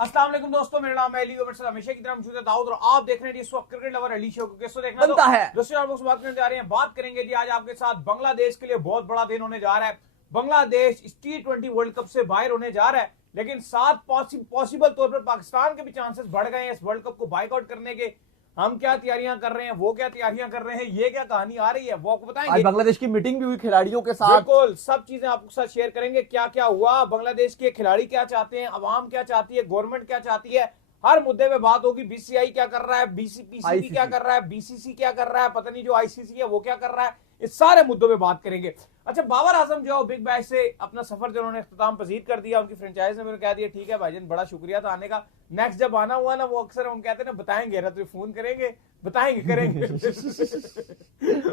अस्सलाम वालेकुम दोस्तों, मेरा नाम है अली और हमेशा की तरह मौजूद है दाऊद और आप देख रहे हैं इस वक्त क्रिकेट लवर अली शो को। कैसे देखना बनता है दोस्तों, आप लोग से बात करने जा रहे हैं। बात करेंगे जी आज आपके साथ बांग्लादेश के लिए बहुत बड़ा दिन होने जा रहा है। बांग्लादेश इस T20 वर्ल्ड कप से बाहर होने जा रहा है, लेकिन साथ पॉसिबल तौर पर पाकिस्तान के भी चांसेस बढ़ गए हैं इस वर्ल्ड कप को बाइकआउट करने के। हम क्या तैयारियां कर रहे हैं, वो क्या तैयारियां कर रहे हैं, ये क्या कहानी आ रही है वो आपको बताएंगे। आज बांग्लादेश की मीटिंग भी हुई खिलाड़ियों के साथ, बिल्कुल सब चीजें आपके साथ शेयर करेंगे। क्या क्या हुआ, बांग्लादेश के खिलाड़ी क्या चाहते हैं, अवाम क्या चाहती है, गवर्नमेंट क्या चाहती है, हर मुद्दे पे बात होगी। बीसीसीआई क्या कर रहा है, पीसीबी क्या कर रहा है, बीसीसी क्या कर रहा है, पता नहीं जो आईसीसी है वो क्या कर रहा है, इस सारे मुद्दों पे बात करेंगे। अच्छा, बाबर आजम जो बिग बैश से अपना सफर जो उन्होंने इख्तिताम पसीर कर दिया, उनकी फ्रेंचाइज ने कह दिया ठीक है भाईजान, बड़ा शुक्रिया था आने का। नेक्स्ट जब आना हुआ ना, वो अक्सर हम कहते हैं ना बताएंगे, तुझे फोन करेंगे, बताएंगे, करेंगे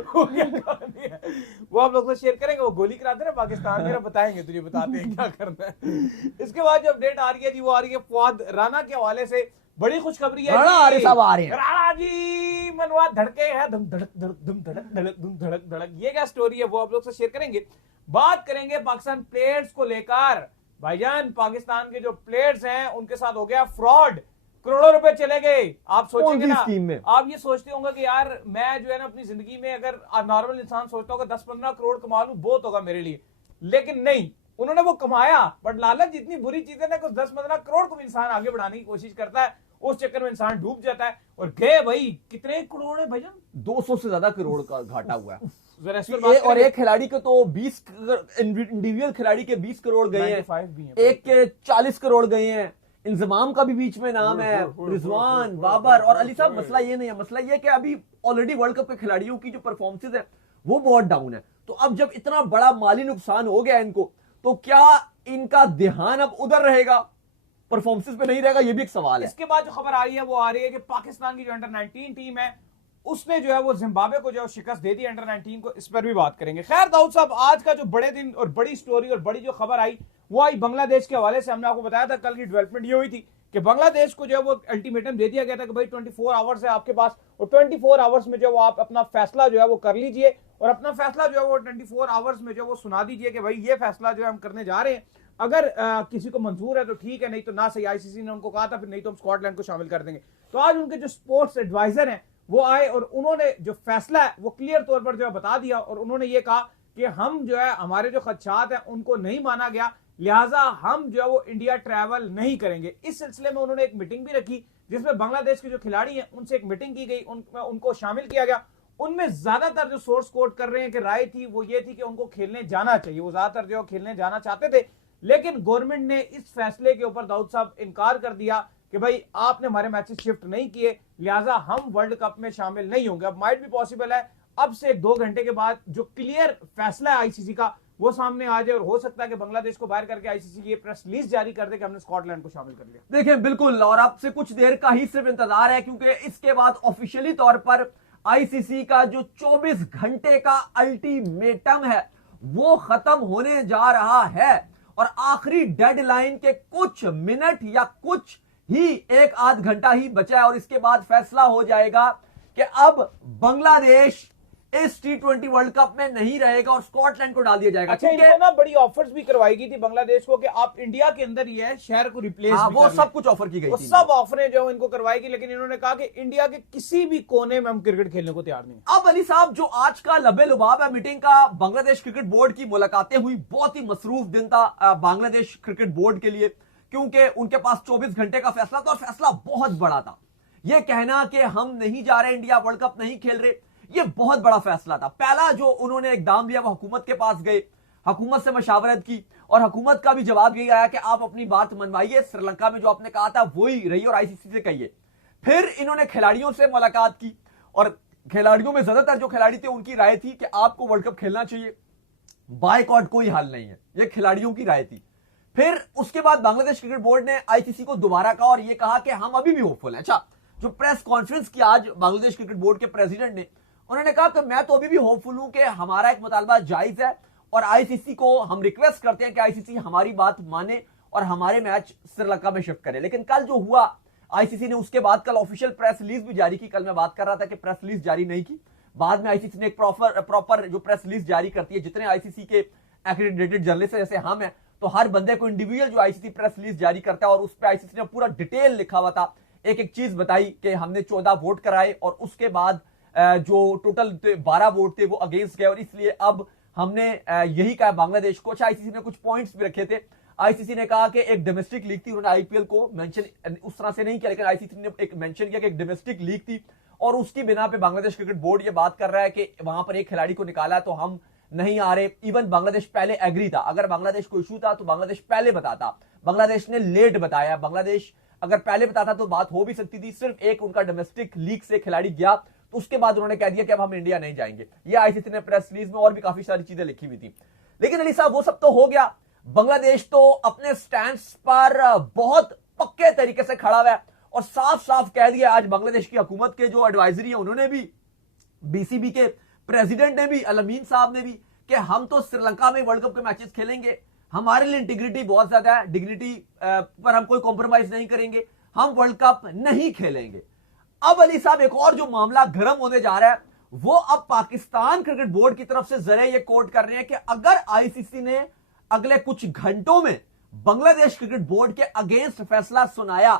वो क्या कहानी है वो आप लोग से शेयर करेंगे। वो गोली कराते ना पाकिस्तान में, बताएंगे तुझे, बताते हैं क्या करना है। इसके बाद जो अपडेट आ रही है जी, वो आ रही है फुआद राना के हवाले से। बड़ी खुशखबरी है राणा साहब आ रहे हैं। राणा जी मनवा धड़के है, धम धड़क धड़क धम धड़क धड़क धम धड़क धड़क। ये क्या स्टोरी है वो आप लोग से शेयर करेंगे। बात करेंगे पाकिस्तान प्लेयर्स को लेकर। भाईजान, पाकिस्तान के जो प्लेयर्स हैं उनके साथ हो गया फ्रॉड, करोड़ों रुपए चले गए। आप सोचेंगे ना, आप ये सोचते होंगे कि यार मैं जो है ना अपनी जिंदगी में अगर नॉर्मल इंसान सोचता होगा 10-15 करोड़ कमा लूं बहुत होगा मेरे लिए, लेकिन नहीं, उन्होंने वो कमाया। बट लालच जितनी बुरी चीज है ना, कुछ 10-15 करोड़ को इंसान आगे बढ़ाने की कोशिश करता है, उस चक्कर में इंसान डूब जाता है। और गए भाई कितने करोड़ है भाईजान, 200 से ज्यादा करोड़ का घाटा हुआ है। और एक खिलाड़ी के तो 20 इंडिविजुअल खिलाड़ी के 20 करोड़ गए हैं, एक के 40 करोड़ गए हैं। इंजमाम का भी बीच में नाम है, रिजवान, बाबर और अली साहब। मसला ये नहीं है, मसला ये कि अभी ऑलरेडी वर्ल्ड कप के खिलाड़ियों की जो परफॉर्मेंसेज है वो बहुत डाउन है। तो अब जब इतना बड़ा माली नुकसान हो गया इनको, तो क्या इनका ध्यान अब उधर रहेगा, परफॉर्मेंसेस पे नहीं रहेगा? ये भी एक सवाल है। इसके बाद जो खबर आ रही है वो आ रही है कि पाकिस्तान की जो अंडर 19 टीम है उसने जो है वो जिम्बाब्वे को जो शिकस्त दे दी अंडर 19 को। इस पर भी बात करेंगे। खैर दाऊद साहब, आज का जो बड़े दिन और बड़ी स्टोरी और बड़ी जो खबर आई वो आई बांग्लादेश के हवाले से। हमने आपको बताया था कल की डेवलपमेंट ये हुई थी कि बांग्लादेश को जो है वो अल्टीमेटम दे दिया गया था कि भाई 24 आवर्स है आपके पास, और 24 आवर्स में जो वो आप अपना फैसला जो है वो कर लीजिए, और अपना फैसला जो है वो 24 आवर्स में जो वो सुना दीजिए कि भाई ये फैसला जो है हम करने जा रहे हैं। अगर किसी को मंजूर है तो ठीक है, नहीं तो ना सही। आईसीसी ने उनको कहा था, फिर नहीं तो हम स्कॉटलैंड को शामिल कर देंगे। तो आज उनके जो स्पोर्ट्स एडवाइजर हैं वो आए और उन्होंने जो फैसला है वो क्लियर तौर पर जो है बता दिया, और उन्होंने ये कहा कि हम जो है हमारे जो खदशात हैं उनको नहीं माना गया, लिहाजा हम जो है वो इंडिया ट्रैवल नहीं करेंगे। इस सिलसिले में उन्होंने एक मीटिंग भी रखी जिसमें बांग्लादेश के जो खिलाड़ी हैं उनसे एक मीटिंग की गई, उनको शामिल किया गया। उनमें ज्यादातर जो सोर्स कोट कर रहे हैं कि राय थी वो ये थी कि उनको खेलने जाना चाहिए, वो ज्यादातर जो खेलने जाना चाहते थे, लेकिन गवर्नमेंट ने इस फैसले के ऊपर दाऊद साहब इनकार कर दिया कि भाई आपने हमारे मैचेस शिफ्ट नहीं किए, लिहाजा हम वर्ल्ड कप में शामिल नहीं होंगे। अब माइट भी पॉसिबल है अब से 2 घंटे के बाद जो क्लियर फैसला है आईसीसी का वो सामने आ जाए, और हो सकता है कि बांग्लादेश को बाहर करके आईसीसी की प्रेस रिलीज जारी कर दे कि हमने स्कॉटलैंड को शामिल कर लिया। देखिए बिल्कुल, और अब से कुछ देर का ही सिर्फ इंतजार है, क्योंकि इसके बाद ऑफिशियली तौर पर आईसीसी का जो 24 घंटे का अल्टीमेटम है वो खत्म होने जा रहा है, और आखिरी डेडलाइन के कुछ मिनट या कुछ ही 1-8 घंटा ही बचा है, और इसके बाद फैसला हो जाएगा कि अब बांग्लादेश इस T20 वर्ल्ड कप में नहीं रहेगा और स्कॉटलैंड को डाल दिया जाएगा। अच्छा, इनको ना बड़ी ऑफर्स भी करवाई गई थी बांग्लादेश को कि आप इंडिया के अंदर ही है, शहर को रिप्लेस वो सब कुछ ऑफर की गई थी, सब ऑफरें जो इनको करवाई गई, लेकिन इन्होंने कहा कि इंडिया के किसी भी कोने में हम क्रिकेट खेलने को तैयार नहीं। अब अली साहब, जो आज का लबे लुबाब है मीटिंग का, बांग्लादेश क्रिकेट बोर्ड की मुलाकातें हुई, बहुत ही मसरूफ दिन था बांग्लादेश क्रिकेट बोर्ड के लिए, क्योंकि उनके पास 24 घंटे का फैसला था और फैसला बहुत बड़ा था। यह कहना कि हम नहीं जा रहे, इंडिया वर्ल्ड कप नहीं खेल रहे, यह बहुत बड़ा फैसला था। पहला जो उन्होंने इकदाम लिया वो हुकूमत के पास गए, हुकूमत से मशावरत की, और हुकूमत का भी जवाब यही आया कि आप अपनी बात मनवाइए, श्रीलंका में जो आपने कहा था वही रही और आईसीसी से कहिए। फिर इन्होंने खिलाड़ियों से मुलाकात की, और खिलाड़ियों में ज्यादातर जो खिलाड़ी थे उनकी राय थी कि आपको वर्ल्ड कप खेलना चाहिए, बायकॉट कोई हल नहीं है, यह खिलाड़ियों की राय थी। फिर उसके बाद बांग्लादेश क्रिकेट बोर्ड ने आईसीसी को दोबारा कहा और यह कहा कि हम अभी भी होपफुल हैं। अच्छा, जो प्रेस कॉन्फ्रेंस की आज बांग्लादेश क्रिकेट बोर्ड के प्रेसिडेंट ने, उन्होंने कहा कि मैं तो अभी भी होपफुल हूं कि हमारा एक मुतालबा जायज है, और आईसीसी को हम रिक्वेस्ट करते हैं कि आईसीसी हमारी बात माने और हमारे मैच श्रीलंका में शिफ्ट करे। लेकिन कल जो हुआ, आईसीसी ने उसके बाद कल ऑफिशियल प्रेस रिलीज भी जारी की। कल मैं बात कर रहा था कि प्रेस रिलीज जारी नहीं की, बाद में आईसीसी ने एक प्रॉपर जो प्रेस रिलीज जारी करती है, जितने आईसीसी के एक्रेडिटेड जर्नलिस्ट जैसे हम हैं तो हर बंदे को इंडिविजुअल जो आईसीसी प्रेस रिलीज जारी करता है, और उस पर आईसीसी ने पूरा डिटेल लिखा हुआ था, एक एक चीज बताई कि हमने 14 वोट कराए और उसके बाद जो टोटल 12 वोट थे वो अगेंस्ट गए, और इसलिए अब हमने यही कहा बांग्लादेश को। आईसीसी ने कुछ पॉइंट्स भी रखे थे। आईसीसी ने कहा कि एक डोमेस्टिक लीग थी, उन्होंने आईपीएल को मेंशन उस तरह से नहीं किया, लेकिन आईसीसी ने एक मेंशन किया कि एक डोमेस्टिक लीग थी, और उसकी बिना पे बांग्लादेश क्रिकेट बोर्ड ये बात कर रहा है कि वहां पर एक खिलाड़ी को निकाला तो हम नहीं आ रहे। इवन बांग्लादेश पहले एग्री था, अगर बांग्लादेश को इशू था तो बांग्लादेश पहले बताता, बांग्लादेश ने लेट बताया। बांग्लादेश अगर पहले बताता तो बात हो भी सकती थी। सिर्फ एक उनका डोमेस्टिक लीग से खिलाड़ी गया तो उसके बाद उन्होंने कह दिया कि अब हम इंडिया नहीं जाएंगे। ये आईसीसी ने प्रेस रिलीज में और भी काफी सारी चीजें लिखी हुई थी। लेकिन अली साहब वो सब तो हो गया, बांग्लादेश तो अपने स्टैंड पर बहुत पक्के तरीके से खड़ा हुआ है और साफ साफ कह दिया। आज बांग्लादेश की हुकूमत के जो एडवाइजरी है उन्होंने भी, बीसीबी के प्रेसिडेंट ने भी, अलमीन साहब ने भी, कि हम तो श्रीलंका में वर्ल्ड कप के मैचेस खेलेंगे, हमारे लिए इंटीग्रिटी बहुत ज्यादा है, डिग्निटी पर हम कोई कॉम्प्रोमाइज नहीं करेंगे, हम वर्ल्ड कप नहीं खेलेंगे। अब अली साहब एक और जो मामला गर्म होने जा रहा है वो अब पाकिस्तान क्रिकेट बोर्ड की तरफ से जरे ये कोट कर रहे हैं कि अगर आईसीसी ने अगले कुछ घंटों में बांग्लादेश क्रिकेट बोर्ड के अगेंस्ट फैसला सुनाया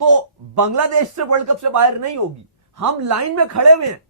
तो बांग्लादेश से वर्ल्ड कप से बाहर नहीं होगी। हम लाइन में खड़े हुए हैं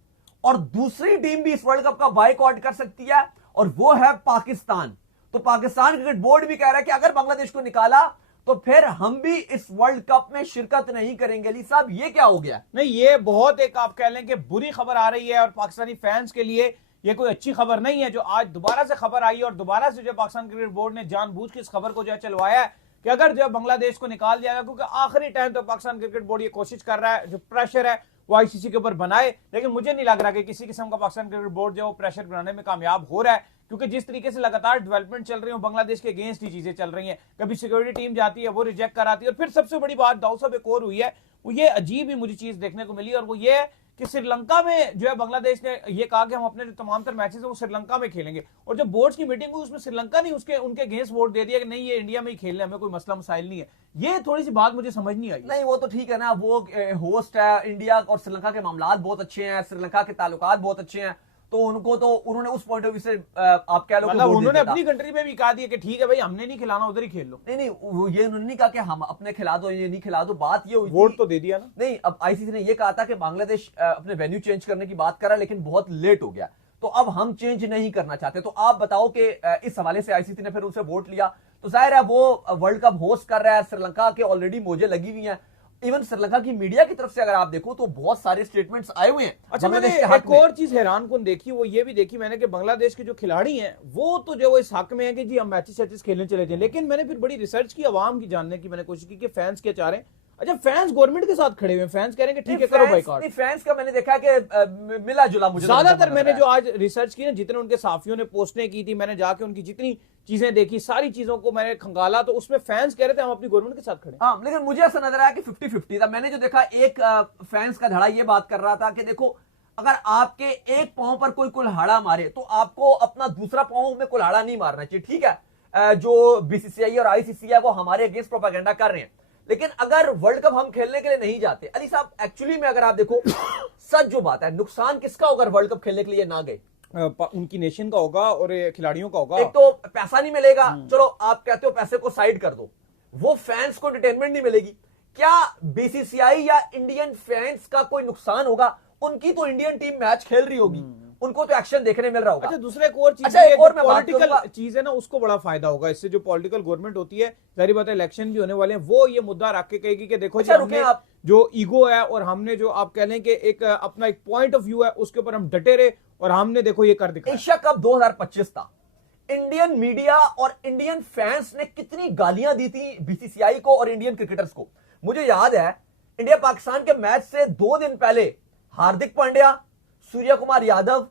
और दूसरी टीम भी इस वर्ल्ड कप का बायकॉट कर सकती है और वो है पाकिस्तान। तो पाकिस्तान क्रिकेट बोर्ड भी कह रहा है कि अगर बांग्लादेश को निकाला तो फिर हम भी इस वर्ल्ड कप में शिरकत नहीं करेंगे। अली साहब ये क्या हो गया? नहीं, ये बहुत एक आप कह लें कि बुरी खबर आ रही है और पाकिस्तानी फैंस के लिए ये कोई अच्छी खबर नहीं है जो आज दोबारा से खबर आई है। और दोबारा से जो पाकिस्तान क्रिकेट बोर्ड ने जानबूझ के इस खबर को जो है चलवाया है कि अगर जो बांग्लादेश को निकाल दिया, क्योंकि आखिरी टाइम तो पाकिस्तान क्रिकेट बोर्ड ये कोशिश कर रहा है, जो प्रेशर है वो आईसीसी के ऊपर बनाए, लेकिन मुझे नहीं लग रहा कि किसी किस्म का पाकिस्तान क्रिकेट बोर्ड जो प्रेशर बनाने में कामयाब हो रहा है, क्योंकि जिस तरीके से लगातार डेवलपमेंट चल रही है बांग्लादेश के अगेंस्ट ही चीजें चल रही हैं। कभी सिक्योरिटी टीम जाती है वो रिजेक्ट कराती है, और फिर सबसे बड़ी बात दाऊद साहब एक और हुई है, वो ये अजीब ही मुझे चीज देखने को मिली, और वो ये कि श्रीलंका में जो है बांग्लादेश ने ये कहा कि हम अपने जो तमाम तर मैचेस है वो श्रीलंका में खेलेंगे, और जब बोर्ड्स की मीटिंग हुई उसमें श्रीलंका ने उनके अगेंस्ट वोट दे दिया कि नहीं ये इंडिया में ही खेलने, हमें कोई मसला मसाइल नहीं है। ये थोड़ी सी बात मुझे समझ नहीं आई। नहीं वो तो ठीक है ना, वो होस्ट है, इंडिया और श्रीलंका के मामलात बहुत अच्छे हैं, श्रीलंका के ताल्लुकात बहुत अच्छे हैं, तो उनको तो उन्होंने उस पॉइंट ऑफ व्यू से आप कह लो मतलब उन्होंने अपनी कंट्री में भी कहा दिया कि ठीक है भाई हमने नहीं खिलाना, उधर ही खेल लो। नहीं ये उन्होंने नहीं कहा कि हम अपने खिला दो ये नहीं खिला दो, बात ये हुई वोट तो दे दिया ना। नहीं, अब आईसीसी ने ये कहा था कि बांग्लादेश अपने वेन्यू चेंज करने की बात करा लेकिन बहुत लेट हो गया, तो अब हम चेंज नहीं करना चाहते। तो आप बताओ कि इस हवाले से आईसीसी ने फिर उनसे वोट लिया, तो जाहिर है वो वर्ल्ड कप होस्ट कर रहा है, श्रीलंका के ऑलरेडी मौजें लगी हुई हैं। इवन श्रीलंका की मीडिया की तरफ से अगर आप देखो तो बहुत सारे स्टेटमेंट्स आए हुए हैं। अच्छा, मैंने एक और चीज हैरान कुन देखी, वो ये भी देखी मैंने कि बांग्लादेश के जो खिलाड़ी हैं वो तो जो इस हक में है कि जी हम मैचेस खेलने चले जाएं, लेकिन मैंने फिर बड़ी रिसर्च की, आवाम की जानने की मैंने कोशिश की कि फैंस क्या चाह रहे हैं। अच्छा, फैंस गवर्नमेंट के साथ खड़े हुए हैं, फैंस कह रहे हैं कि ठीक है करो बाइकॉट। फैंस का मैंने देखा कि मिला जुला, मुझे ज्यादातर मैंने जो आज रिसर्च की ना, जितने उनके साफियों ने पोस्टें की थी, मैंने जाके उनकी जितनी चीजें देखी, सारी चीजों को मैंने खंगाला, तो उसमें फैंस कह रहे थे हम अपनी गवर्नमेंट के साथ खड़े। हाँ, लेकिन मुझे ऐसा नजर आया कि 50-50 था। मैंने जो देखा एक फैंस का धड़ा ये बात कर रहा था कि देखो अगर आपके एक पांव पर कोई कुल्हाड़ा मारे तो आपको अपना दूसरा पांव में कुल्हाड़ा नहीं मारना चाहिए। ठीक है, जो बीसीसीआई और आईसीसी है वो हमारे अगेंस्ट प्रोपेगेंडा कर रहे हैं, लेकिन अगर वर्ल्ड कप हम खेलने के लिए नहीं जाते, अली साहब एक्चुअली में अगर आप देखो सच जो बात है, नुकसान किसका होगा वर्ल्ड कप खेलने के लिए ना गए? उनकी नेशन का होगा और खिलाड़ियों का होगा। एक तो पैसा नहीं मिलेगा, चलो आप कहते हो पैसे को साइड कर दो, वो फैंस को एंटरटेनमेंट नहीं मिलेगी। क्या बीसीसीआई या इंडियन फैंस का कोई नुकसान होगा? उनकी तो इंडियन टीम मैच खेल रही होगी, उनको तो एक्शन देखने मिल रहा होगा। अच्छा, दूसरा एक और चीज, अच्छा, एक और पॉलिटिकल चीज है ना, उसको बड़ा फायदा होगा इससे। जो पॉलिटिकल गवर्नमेंट होती है, जारी बात है इलेक्शन भी होने वाले हैं, वो ये मुद्दा रख के कहेगी कि देखो अच्छा, हमने जो ईगो है और हमने जो आप कह लें कि एक अपना एक पॉइंट ऑफ व्यू है उसके ऊपर हम डटे रहे और हमने देखो ये कर दिखाया। एशिया कप 2025 था, इंडियन मीडिया और इंडियन फैंस ने कितनी गालियां दी थी बीसीसीआई को और इंडियन क्रिकेटर्स को। मुझे याद है इंडिया पाकिस्तान के मैच से 2 दिन पहले हार्दिक पांड्या, सूर्य कुमार यादव,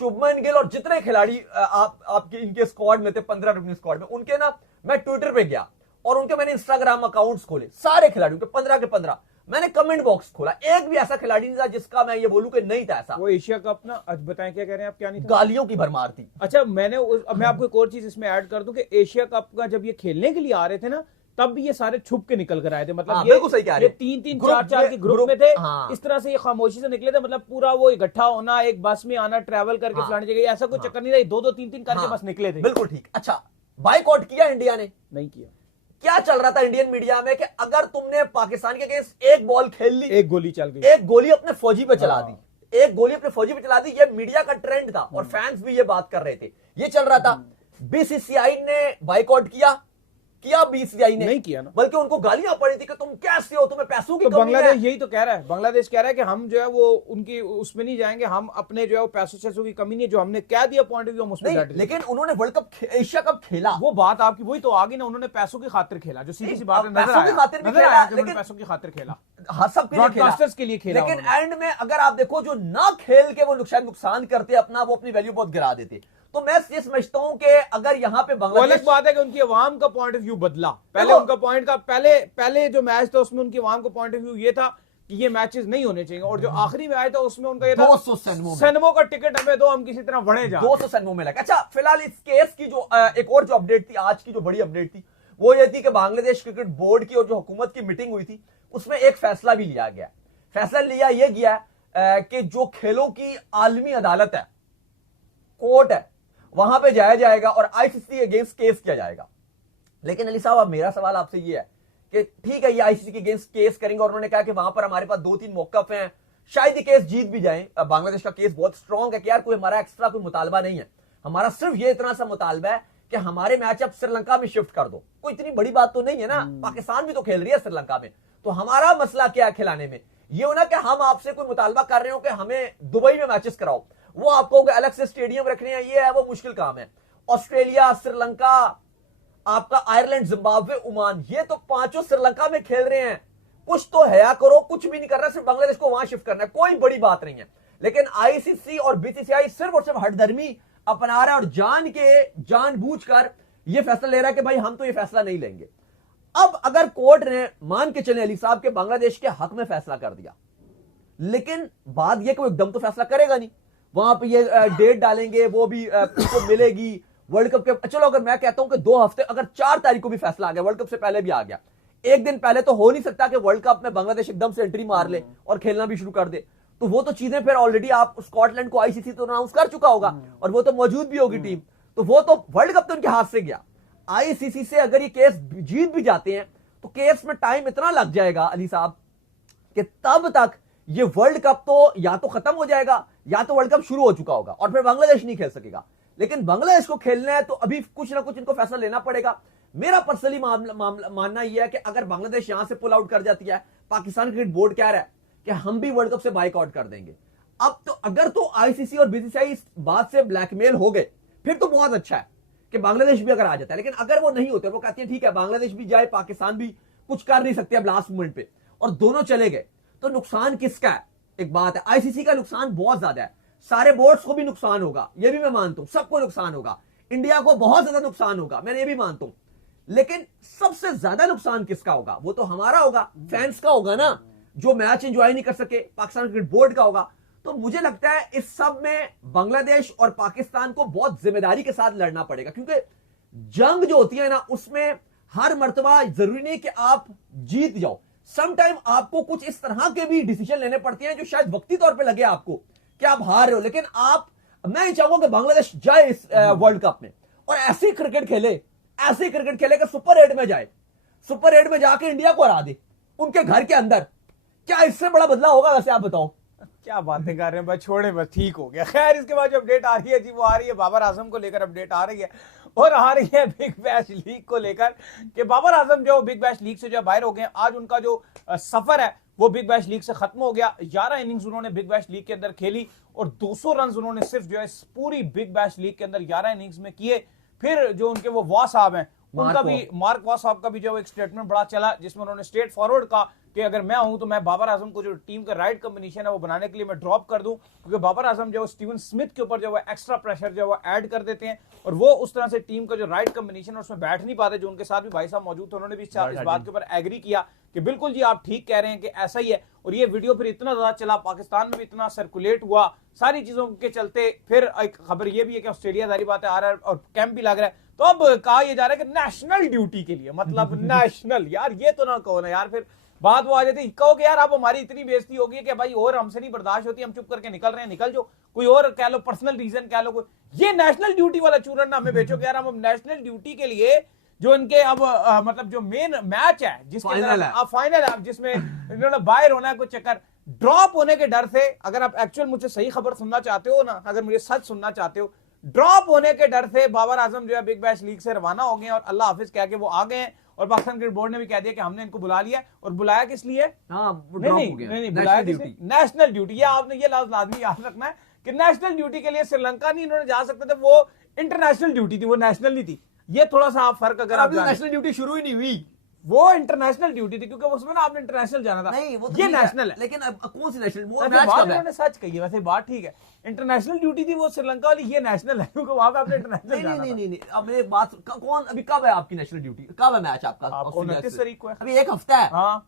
शुभमन गिल और जितने खिलाड़ी आपके इनके स्क्वाड में थे, 15 अपने स्क्वाड में, उनके ना मैं ट्विटर पे गया और उनके मैंने इंस्टाग्राम अकाउंट्स खोले, सारे खिलाड़ियों के 15 के 15। मैंने कमेंट बॉक्स खोला, एक भी ऐसा खिलाड़ी नहीं था जिसका मैं ये बोलूं कि नहीं था ऐसा। वो एशिया कप ना, आज बताएं क्या कह रहे हैं आप? क्या नहीं था? गालियों की भरमार थी। अच्छा, मैं आपको एक और चीज इसमें ऐड कर दूं कि एशिया कप का जब ये खेलने के लिए आ रहे थे ना, तब भी ये सारे छुप के निकल कर आए थे। मतलब ये 3-3, 4-4 के ग्रुप में थे, इस तरह से ये खामोशी से निकले थे। मतलब पूरा वो इकट्ठा होना, एक बस में आना, ट्रैवल करके फलाने जगह, ऐसा कोई चक्कर नहीं था, 2-2, 3-3 करके बस निकले थे। बिल्कुल ठीक। अच्छा, बाइकआउट किया इंडिया ने? नहीं किया। क्या चल रहा था इंडियन मीडिया में कि अगर तुमने पाकिस्तान के अगेंस्ट एक बॉल खेल ली, एक गोली चल गई, एक गोली अपने फौजी पे चला दी, एक गोली अपने फौजी पे चला दी, ये मीडिया का ट्रेंड था और फैंस भी ये बात कर रहे थे, ये चल रहा था। बीसीसीआई ने बाइकआउट किया बीसीसीआई ने? नहीं किया ना, बल्कि उनको गालियां पड़ी थी कि तुम कैसे हो, तुम्हें पैसों की तो कमी बांग्लादेश है। यही तो कह रहा है, बांग्लादेश कह रहा है कि हम जो है वो उनकी उसमें नहीं जाएंगे, हम अपने जो है वो पैसों की कमी नहीं है, जो हमने क्या दिया पॉइंट ऑफ व्यू हम उसमें नहीं, बैठ गए। लेकिन उन्होंने वर्ल्ड कप एशिया कप खेला, वो बात आपकी वही तो आगे ना, उन्होंने पैसों की खातिर खेला, जो सीधी सी बात है, पैसों की खातिर भी खेला, लेकिन पैसों की खातिर खेला, हाँ सब ब्रॉडकास्टर्स के लिए खेला, लेकिन एंड में अगर आप देखो जो ना खेल के वो नुकसान करते अपना, वो अपनी वैल्यू बहुत गिरा देते। तो मैं ये समझता हूं कि अगर यहां पे बांग्लादेश, अलग बात है कि उनकी आवाम का पॉइंट ऑफ व्यू बदला। पहले उनका पॉइंट का पहले जो मैच था उसमें उनकी आवाम का पॉइंट ऑफ व्यू ये था कि ये मैचेस नहीं होने चाहिए, और जो आखिरी मैच था उसमें उनका ये था 200 सैनमो का टिकट हमें दो, हम किसी तरह बढ़े जा। 200 सैनमो में लगा। अच्छा, फिलहाल इस केस की जो एक और जो अपडेट थी, आज की जो बड़ी अपडेट थी वो ये थी कि बांग्लादेश क्रिकेट बोर्ड की और जो हुकूमत की मीटिंग हुई थी उसमें एक फैसला भी लिया गया। फैसला लिया यह गया कि जो खेलों की आलमी अदालत है, कोर्ट है, वहां पे जाया जाएगा और आईसीसी अगेंस्ट केस किया जाएगा। लेकिन अली साहब, अब मेरा सवाल आपसे ये है कि ठीक है, ये आईसीसी के अगेंस्ट केस करेंगे और उन्होंने कहा कि वहां पर हमारे पास 2-3 मौकफ हैं, शायद ये केस जीत भी जाए। बांग्लादेश का केस बहुत स्ट्रांग है कि यार कोई हमारा एक्स्ट्रा कोई मुतालबा नहीं है, हमारा सिर्फ ये इतना सा मुतालबा है कि हमारे मैच अब श्रीलंका में शिफ्ट कर दो। कोई इतनी बड़ी बात तो नहीं है ना, पाकिस्तान भी तो खेल रही है श्रीलंका में, तो हमारा मसला क्या है खिलाने में? ये हो ना कि हम आपसे कोई मुतालबा कर रहे हो कि हमें दुबई में मैचेस कराओ, वो आपको अलग से स्टेडियम रखने हैं, ये है वो मुश्किल काम है। ऑस्ट्रेलिया, श्रीलंका, आपका आयरलैंड, जिम्बाब्वे, ओमान, ये तो पांचों श्रीलंका में खेल रहे हैं। कुछ तो हया करो, कुछ भी नहीं कर रहा, सिर्फ बांग्लादेश को वहां शिफ्ट करना है, कोई बड़ी बात नहीं है। लेकिन आईसीसी और बीसीसीआई सिर्फ और सिर्फ हठधर्मी अपना रहा है और जानबूझकर यह फैसला ले रहा है कि भाई हम तो ये फैसला नहीं लेंगे। अब अगर कोर्ट ने मान के चले अली साहब के बांग्लादेश के हक में फैसला कर दिया, लेकिन बात यह कि वो एकदम तो फैसला करेगा नहीं, वहां पे ये डेट डालेंगे, वो भी उनको मिलेगी वर्ल्ड कप के। चलो अगर मैं कहता हूं कि 2 हफ्ते, अगर 4 तारीख को भी फैसला आ गया, वर्ल्ड कप से पहले भी आ गया, एक दिन पहले तो हो नहीं सकता कि वर्ल्ड कप में बांग्लादेश एकदम से एंट्री मार ले और खेलना भी शुरू कर दे। तो वो तो चीजें फिर ऑलरेडी आप स्कॉटलैंड को आईसीसी तो अनाउंस कर चुका होगा और वो तो मौजूद भी होगी टीम, तो वो तो वर्ल्ड कप तो उनके हाथ से गया। आईसीसी से अगर ये केस जीत भी जाते हैं तो केस में टाइम इतना लग जाएगा अली साहब कि तब तक ये वर्ल्ड कप तो या तो खत्म हो जाएगा या तो वर्ल्ड कप शुरू हो चुका होगा और फिर बांग्लादेश नहीं खेल सकेगा। लेकिन बांग्लादेश को खेलना है तो अभी कुछ ना कुछ इनको फैसला लेना पड़ेगा। मेरा पर्सनली मानना यह है कि अगर बांग्लादेश यहां से पुल आउट कर जाती है, पाकिस्तान क्रिकेट बोर्ड कह रहा है कि हम भी वर्ल्ड कप से बाइकआउट कर देंगे। अब तो अगर तो आईसीसी और बीसीसीआई इस बात से ब्लैकमेल हो गए फिर तो बहुत अच्छा है कि बांग्लादेश भी अगर आ जाता है। लेकिन अगर वो नहीं होते, वो कहती है ठीक है बांग्लादेश भी जाए, पाकिस्तान भी कुछ कर नहीं सकते अब लास्ट मोमेंट पे, और दोनों चले गए, तो नुकसान किसका है? एक बात है, आईसीसी का नुकसान बहुत ज्यादा है, सारे बोर्ड्स को भी नुकसान होगा, ये भी मैं मानता हूं, सबको नुकसान होगा, इंडिया को बहुत ज्यादा नुकसान होगा, मैं ये भी मानता हूं। लेकिन सबसे ज्यादा नुकसान किसका होगा? वो तो हमारा होगा, फैंस का होगा ना, जो मैच एंजॉय नहीं कर सके, पाकिस्तान क्रिकेट बोर्ड का होगा। तो मुझे लगता है इस सब में बांग्लादेश और पाकिस्तान को बहुत जिम्मेदारी के साथ लड़ना पड़ेगा, क्योंकि जंग जो होती है ना उसमें हर मर्तबा जरूरी नहीं कि आप जीत जाओ, समटाइम आपको कुछ इस तरह के भी डिसीजन लेने पड़ते हैं जो शायद वक्ती तौर पे लगे आपको कि आप हार रहे हो, लेकिन मैं ही चाहूंगा कि बांग्लादेश जाए इस वर्ल्ड कप में और ऐसी क्रिकेट खेले, कि सुपर 8 में जाए, सुपर 8 में जाके इंडिया को हरा दे उनके घर के अंदर। क्या इससे बड़ा बदलाव होगा? वैसे आप बताओ। क्या बातें कर रहे हैं बस, छोड़े बस, ठीक हो गया। खैर, इसके बाद जो अपडेट आ रही है जी वो आ रही है बाबर आजम को लेकर अपडेट आ रही है, और आ रही है बिग बैश लीग को लेकर कि बाबर आजम जो बिग बैश लीग से जो बाहर हो गए। आज उनका जो सफर है वो बिग बैश लीग से खत्म हो गया। 11 इनिंग्स उन्होंने बिग बैश लीग के अंदर खेली और 200 रन उन्होंने सिर्फ जो है पूरी बिग बैश लीग के अंदर 11 इनिंग्स में किए। फिर जो उनके वो वाह साहब हैं, उनका भी, मार्क वाह साहब का भी जो एक स्टेटमेंट बड़ा चला, जिसमें उन्होंने स्ट्रेट फॉरवर्ड कहा कि अगर मैं हूं तो मैं बाबर आजम को जो टीम का राइट कॉम्बिनेशन है वो बनाने के लिए मैं ड्रॉप कर दूं, क्योंकि बाबर आजम जो स्टीवन स्मिथ के ऊपर जो है एक्स्ट्रा प्रेशर जो है वो ऐड कर देते हैं और वो उस तरह से टीम का जो राइट कॉम्बिनेशन है उसमें बैठ नहीं पाते। जो उनके साथ भी भाई साहब मौजूद थे, उन्होंने भी इस बात के ऊपर एग्री किया कि बिल्कुल जी आप ठीक कह रहे हैं कि ऐसा ही है। और ये वीडियो फिर इतना ज्यादा चला, पाकिस्तान में भी इतना सर्कुलेट हुआ, सारी चीजों के चलते फिर एक खबर ये भी है कि ऑस्ट्रेलिया जारी बात है आ रहा है और कैंप भी लग रहा है। तो अब कहा यह जा रहा है कि नेशनल ड्यूटी के लिए, मतलब नेशनल, यार ये तो ना कहो ना यार, फिर बात वो आ जाती है, कहो कि यार अब हमारी इतनी बेइज्जती होगी कि भाई और हमसे नहीं बर्दाश्त होती, हम चुप करके निकल रहे हैं, निकल जाओ, कोई और कह लो, पर्सनल रीजन कह लो, ये नेशनल ड्यूटी वाला चूरन ना हमें बेचो कि यार हम अब नेशनल ड्यूटी के लिए जो इनके अब मतलब जो मेन मैच है जिसके फाइनल है जिसमें इन्होंने बाहर होना है, कुछ चक्कर ड्रॉप होने के डर से, अगर आप एक्चुअल मुझसे सही खबर सुनना चाहते हो ना, अगर मुझे सच सुनना चाहते हो, ड्रॉप होने के डर से बाबर आजम जो है बिग बैश लीग से रवाना हो गए और अल्लाह हाफिज कह के वो आ गए हैं। और पाकिस्तान क्रिकेट बोर्ड ने भी कह दिया कि हमने इनको बुला लिया, और बुलाया किस लिए? नहीं, बुलाया ड्यूटी, नेशनल ड्यूटी। ये आपने ये लाजमी याद रखना है कि नेशनल ड्यूटी के लिए श्रीलंका नहीं इन्होंने जा सकते थे, वो इंटरनेशनल ड्यूटी थी, वो नेशनल नहीं थी। ये थोड़ा सा आप फर्क अगर आप नेशनल ड्यूटी शुरू ही नहीं हुई, वो इंटरनेशनल ड्यूटी थी क्योंकि उसमें ना आपने इंटरनेशनल जाना था। नहीं, वो तो ये नेशनल है, लेकिन अब कौन सी नेशनल? उन्होंने सच कही है, वैसे बात ठीक है, इंटरनेशनल ड्यूटी थी वो श्रीलंका वाली, ये नेशनल है क्योंकि वहां पे आपने इंटरनेशनल जाना था। नहीं, अब एक बात, कौन अभी कब है आपकी नेशनल ड्यूटी? कब है मैच आपका? 29 तारीख को है, अभी एक हफ्ता है। हाँ,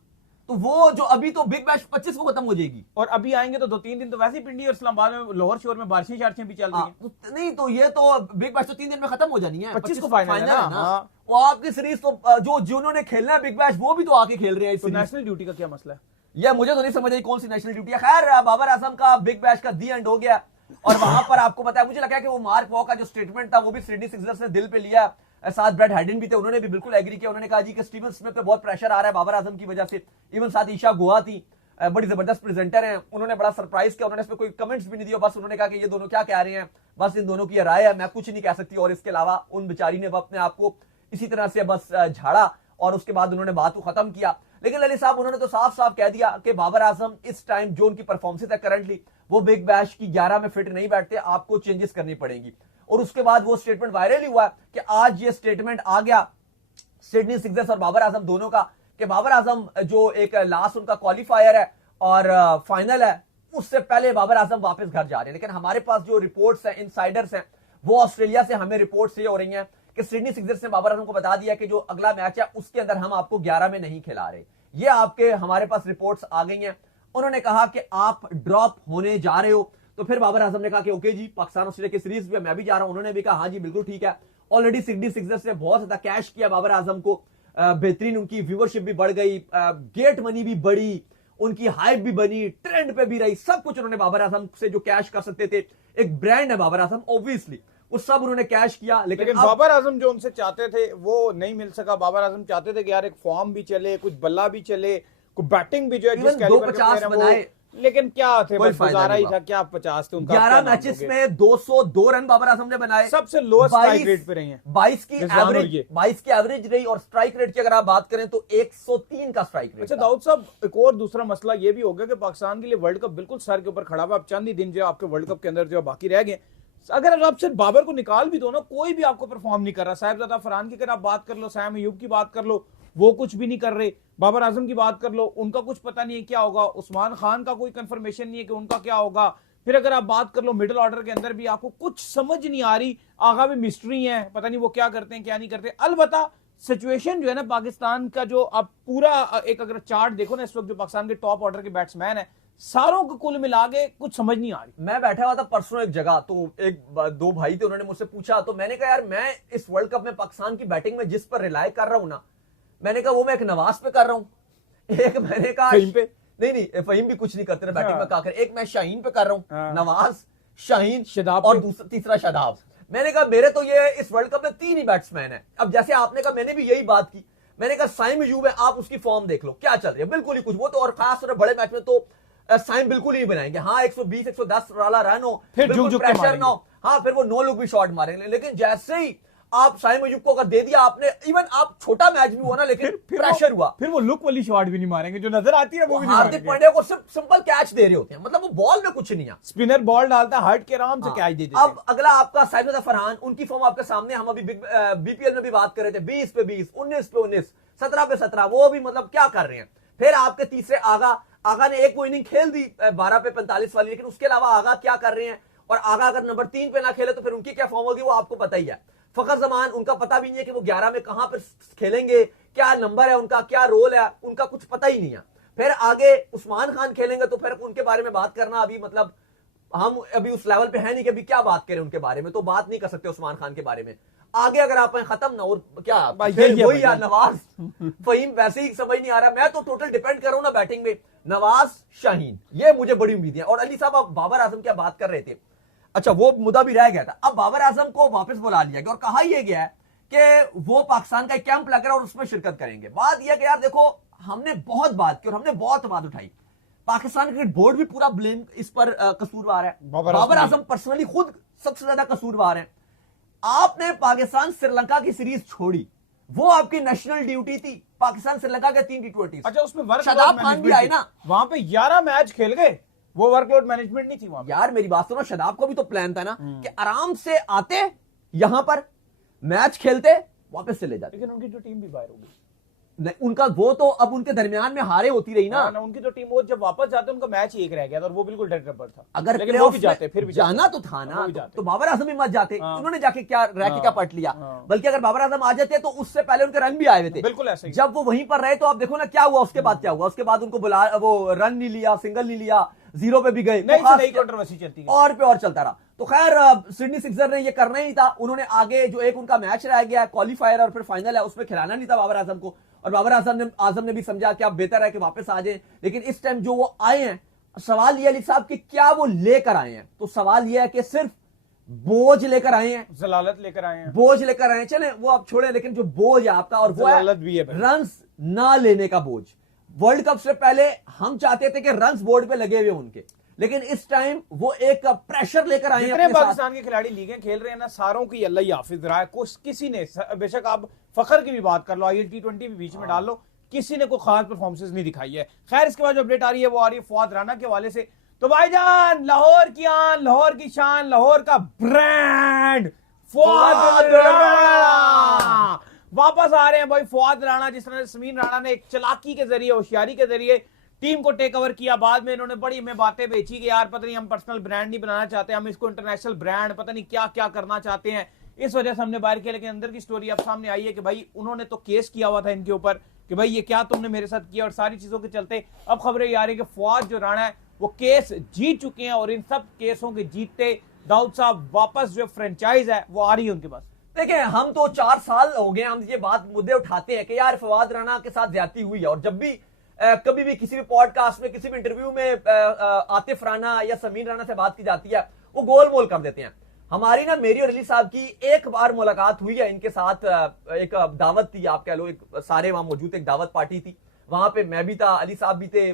तो वो जो अभी तो बिग बैश 25 को खत्म हो जाएगी, और अभी आएंगे तो 2-3 दिन तो वैसे ही पिंडी और इस्लामाबाद में लाहौर शोर में बारिशें शारिशें भी चल रही हैं। तो नहीं, तो ये तो बिग बैश तो 3 दिन में खत्म हो जानी है, 25 को फाइनल है ना। वो आपकी सीरीज तो जो जिन्होंने खेलना है बिग बैश वो भी तो आके खेल रहे हैं। तो नेशनल ड्यूटी का क्या मसला है? ये मुझे तो नहीं समझ आई कौन सी नेशनल ड्यूटी है। खैर, बाबर आजम का बिग बैश का दी एंड हो गया, और वहां पर आपको पता है, मुझे लगा कि वो मार्क वॉ का जो स्टेटमेंट था वो भी सिडनी सिक्सर्स ने दिल पे लिया। साथ ब्रैड हैडिन भी थे, उन्होंने भी बिल्कुल एग्री किया। उन्होंने कहा जी कि स्टीवन स्मिथ पे बहुत प्रेशर आ रहा है बाबर आजम की वजह से। इवन साथ ईशा गुहा थी, बड़ी जबरदस्त प्रेजेंटर हैं, उन्होंने बड़ा सरप्राइज किया, उन्होंने इस पे कोई कमेंट्स भी नहीं दिया, बस उन्होंने कहा कि ये दोनों क्या कह रहे हैं, बस इन दोनों की राय है, मैं कुछ नहीं कह सकती। और इसके अलावा उन बेचारी ने अपने आप को इसी तरह से बस झाड़ा, और उसके बाद उन्होंने बात को खत्म किया। लेकिन अली साहब उन्होंने तो साफ साफ कह दिया कि बाबर आजम इस टाइम जो उनकी परफॉर्मेंस है करंटली, वो बिग बैश की 11 में फिट नहीं बैठते, आपको चेंजेस करनी पड़ेगी। और उसके बाद वो स्टेटमेंट वायरल ही हुआ कि आज ये स्टेटमेंट आ गया सिडनी सिक्सर्स और बाबर आजम दोनों का, कि बाबर आजम जो एक लास्ट उनका क्वालिफायर है और फाइनल है, उससे पहले बाबर आजम वापस घर जा रहे हैं। लेकिन हमारे पास जो रिपोर्ट्स हैं, इनसाइडर्स हैं, वो ऑस्ट्रेलिया से हमें रिपोर्ट्स ये हो रही हैं कि सिडनी सिक्सर्स ने बाबर आजम को बता दिया कि जो अगला मैच है उसके अंदर हम आपको 11 में नहीं खिला रहे। ये आपके हमारे पास रिपोर्ट्स आ गई हैं। उन्होंने कहा कि आप ड्रॉप होने जा रहे हो, तो फिर बाबर आजम ने कहा कि ओके जी, पाकिस्तान ऑस्ट्रेलिया की सीरीज में मैं भी जा रहा हूं। उन्होंने भी कहा हाँ जी बिल्कुल ठीक है। ऑलरेडी सिडनी सिक्सर्स ने बहुत ज्यादा कैश किया बाबर आजम को, बेहतरीन उनकी व्यूवरशिप भी बढ़ गई, गेट मनी भी बढ़ी, उनकी हाइप भी बनी, ट्रेंड पे भी रही, सब कुछ उन्होंने बाबर आजम से जो कैश कर सकते थे, एक ब्रांड है बाबर आजम ऑब्वियसली, वो सब उन्होंने कैश किया। लेकिन बाबर आजम जो उनसे चाहते थे वो नहीं मिल सका। बाबर आजम चाहते थे कि यार एक फॉर्म भी चले, कुछ बल्ला भी चले, कुछ बैटिंग भी जो है जिस कैलिबर के प्लेयर हैं वो, लेकिन क्या थे, बस गुजारा ही था, क्या 50 थे उनका। 11 मैचेस में 202 रन बाबर आजम ने बनाए, सबसे लोएस्ट स्ट्राइक रेट पे रही हैं। 22 की एवरेज रही, और स्ट्राइक रेट की अगर आप बात करें तो 103 का स्ट्राइक रेट। अच्छा दाऊद साहब, एक और दूसरा मसला ये भी हो गया कि पाकिस्तान के लिए वर्ल्ड कप बिल्कुल सर के ऊपर खड़ा हुआ। अब चंद ही दिन जो आपके वर्ल्ड कप के अंदर जो बाकी रह गए, अगर आप सिर्फ बाबर को निकाल भी दो ना, कोई भी आपको परफॉर्म नहीं कर रहा। साहिबजादा फरहान की अगर आप बात कर लो, सैम अयूब की बात कर लो, वो कुछ भी नहीं कर रहे। बाबर आजम की बात कर लो, उनका कुछ पता नहीं है क्या होगा। उस्मान खान का कोई कंफर्मेशन नहीं है कि उनका क्या होगा। फिर अगर आप बात कर लो मिडिल ऑर्डर के अंदर भी आपको कुछ समझ नहीं आ रही। आगा भी मिस्ट्री है, पता नहीं वो क्या करते हैं क्या नहीं करते। अलबत्ता सिचुएशन जो है ना पाकिस्तान का, जो आप पूरा एक अगर चार्ट देखो ना, इस वक्त जो पाकिस्तान के टॉप ऑर्डर के बैट्समैन है, सारों को कुल मिला के कुछ समझ नहीं आ रही। मैं बैठा हुआ था परसों एक जगह, तो एक दो भाई थे, उन्होंने मुझसे पूछा, तो मैंने कहा यार मैं इस वर्ल्ड कप में पाकिस्तान की बैटिंग में जिस पर रिलाय कर रहा हूं ना, मैंने कहा वो मैं एक नवाज पे कर रहा हूं, एक मैंने कहा फहीम पे, नहीं फहीम भी कुछ नहीं करते ना बैटिंग में, क्या कर, एक मैं शाहीन पे कर रहा हूं, नवाज, शाहीन, शादाब और तीसरा शादाब। मैंने कहा मेरे तो ये इस वर्ल्ड कप में 3 ही बैट्समैन है। अब जैसे आपने कहा, मैंने भी यही बात की, मैंने कहा साइम अयूब है, आप उसकी फॉर्म देख लो क्या चल रही है, बिल्कुल ही कुछ वो तो, और खास तौर बड़े मैच में तो साइम बिल्कुल ही नहीं बनाएंगे। हाँ 120-110 वाला रन हो, फिर प्रेशर ना हो, हाँ फिर वो नो लुक भी शॉट मारेंगे। लेकिन जैसे ही आप साइम अयूब को अगर दे दिया आपने, इवन आप छोटा मैच भी हुआ ना, लेकिन प्रेशर हुआ, फिर वो लुक वाली शॉट भी नहीं मारेंगे जो नजर आती है, वो भी हार्दिक पांड्या को सिर्फ सिंपल कैच दे रहे होते हैं, मतलब वो बॉल में कुछ नहीं है, स्पिनर बॉल डालता है हट के आराम से कैच दे देते हैं। अब अगला आपका साहिबजादा फरहान, उनकी फॉर्म आपके सामने, हम अभी बीपीएल में भी बात कर रहे थे, 20 पे 20, 19 पे 19, 17 पे 17, वो भी मतलब क्या कर रहे हैं। फिर आपके तीसरे आगा ने एक वो इनिंग खेल दी 12 पे 45 वाली, लेकिन उसके अलावा आगा क्या कर रहे हैं, और आगा अगर नंबर 3 पे ना खेले तो फिर उनकी क्या फॉर्म होगी वो आपको पता ही है। फखर जमान, उनका पता भी नहीं है कि वो 11 में कहां पर खेलेंगे, क्या नंबर है उनका, क्या रोल है उनका, कुछ पता ही नहीं है। फिर आगे उस्मान खान खेलेंगे तो फिर उनके बारे में बात करना अभी मतलब हम अभी उस लेवल पे है नहीं कि अभी क्या बात करें उनके बारे में, तो बात नहीं कर सकते उस्मान खान के बारे में। आगे अगर आप खत्म ना और क्या भाई फिर यही है वही भाई। यार नवाज फहीम वैसे ही समझ नहीं आ रहा। मैं तो टोटल डिपेंड कर रहा हूं ना बैटिंग में, नवाज शाहीन, ये मुझे बड़ी उम्मीद है। और अली साहब आप बाबर आजम क्या बात कर रहे थे, अच्छा वो मुद्दा भी रह गया था। अब बाबर आजम को वापस बुला लिया गया और कहा यह गया है कि वो पाकिस्तान का कैंप लगा और उसमें शिरकत करेंगे। बात यह कि यार देखो हमने बहुत बात की और हमने बहुत बात उठाई, पाकिस्तान क्रिकेट बोर्ड भी पूरा ब्लेम इस पर कसूरवार है, बाबर आजम पर्सनली खुद सबसे ज्यादा कसूरवार है। आपने पाकिस्तान श्रीलंका की सीरीज छोड़ी, वो आपकी नेशनल ड्यूटी थी, पाकिस्तान श्रीलंका के 3 T20। अच्छा उसमें शादाब खान भी आए ना, वहां पे 11 मैच खेल गए, वो वर्कलोड मैनेजमेंट नहीं थी वहां पे। यार मेरी बात सुनो, शादाब को भी तो प्लान था ना कि आराम से आते यहां पर मैच खेलते वापस चले जाते, लेकिन उनकी जो टीम भी बाहर हो गई नहीं उनका वो तो अब उनके दरमियान में हारे होती रही ना। ना उनकी जो टीम वो जब वापस जाते उनका मैच ही एक रह गया था और वो बिल्कुल डेड रबर था। अगर लेकिन वो भी जाते फिर भी जाना तो था ना, तो बाबर आजम भी मत जाते, उन्होंने जाके क्या रह क्या पट लिया। बल्कि अगर बाबर आजम आ जाते तो उससे पहले उनके रन भी आए हुए थे, बिल्कुल ऐसे ही। जब वो वहीं पर रहे तो आप देखो ना क्या हुआ उसके बाद, क्या हुआ उसके बाद उनको बुला वो रन नहीं लिया, सिंगल नहीं लिया, 0 पे भी गए, नई कंट्रोवर्सी चलती है और पे और चलता रहा। तो खैर सिडनी सिक्सर ने ये करना ही था, उन्होंने आगे जो एक उनका मैच रह गया क्वालिफायर और फिर फाइनल है उसमें खिलाना नहीं था बाबर आजम को, और बाबर आजम ने भी समझा कि अब बेहतर है कि वापस आ जाए। लेकिन इस टाइम जो वो आए हैं, सवाल यह अली साहब कि क्या वो लेकर आए हैं, तो सवाल यह है कि सिर्फ बोझ लेकर आए हैं, जलालत लेकर आए हैं, बोझ लेकर आए हैं, चले वो आप छोड़े, लेकिन जो बोझ है आपका और वो है रन्स ना लेने का बोझ। वर्ल्ड कप से पहले हम चाहते थे कि रन्स बोर्ड पे लगे हुए उनके, लेकिन इस टाइम वो एक प्रेशर लेकर आए हैं। जितने पाकिस्तान के खिलाड़ी लीगें खेल रहे हैं ना, सारों की अल्लाह ही हाफिज रहा है। कुछ किसी ने, बेशक आप फखर की भी बात कर लो, IL T20 भी बीच में डाल लो, किसी ने कोई खास परफॉर्मेंस नहीं दिखाई है। खैर इसके बाद जो अपडेट आ रही है वो आ रही है फवाद राना के हवाले से। तो भाईजान लाहौर की आन, लाहौर की शान, लाहौर का ब्रांड फवाद राना वापस आ रहे हैं भाई। फवाद राना, जिस तरह समीन राणा ने एक चालाकी के जरिए, होशियारी के जरिए टीम को टेक ओवर किया, बाद में इन्होंने बड़ी हमें बातें बेची कि यार पता नहीं हम पर्सनल ब्रांड नहीं बनाना चाहते, हम इसको इंटरनेशनल ब्रांड पता नहीं क्या क्या करना चाहते हैं, इस वजह से हमने बाहर किया। लेकिन अंदर की स्टोरी अब सामने आई है कि भाई उन्होंने तो केस किया हुआ था इनके ऊपर कि भाई ये क्या तुमने मेरे साथ किया, और सारी चीजों के चलते अब खबरें ये आ रही है कि फवाद जो राणा है वो केस जीत चुके हैं, और इन सब केसों के जीतते दाऊद साहब वापस जो फ्रेंचाइज है वो आ रही है उनके पास। देखिए हम तो 4 साल हो गए हम ये बात मुद्दे उठाते हैं कि यार फवाद राणा के साथ ज्यादती हुई है, और जब भी कभी भी किसी भी पॉडकास्ट में, किसी भी इंटरव्यू में आतिफ राणा या समीन राणा से बात की जाती है, वो गोल मोल कर देते हैं। हमारी ना, मेरी और अली साहब की एक बार मुलाकात हुई है इनके साथ, एक दावत थी आप कह लो, एक सारे वहां मौजूद, एक दावत पार्टी थी, वहां पे मैं भी था, अली साहब भी थे,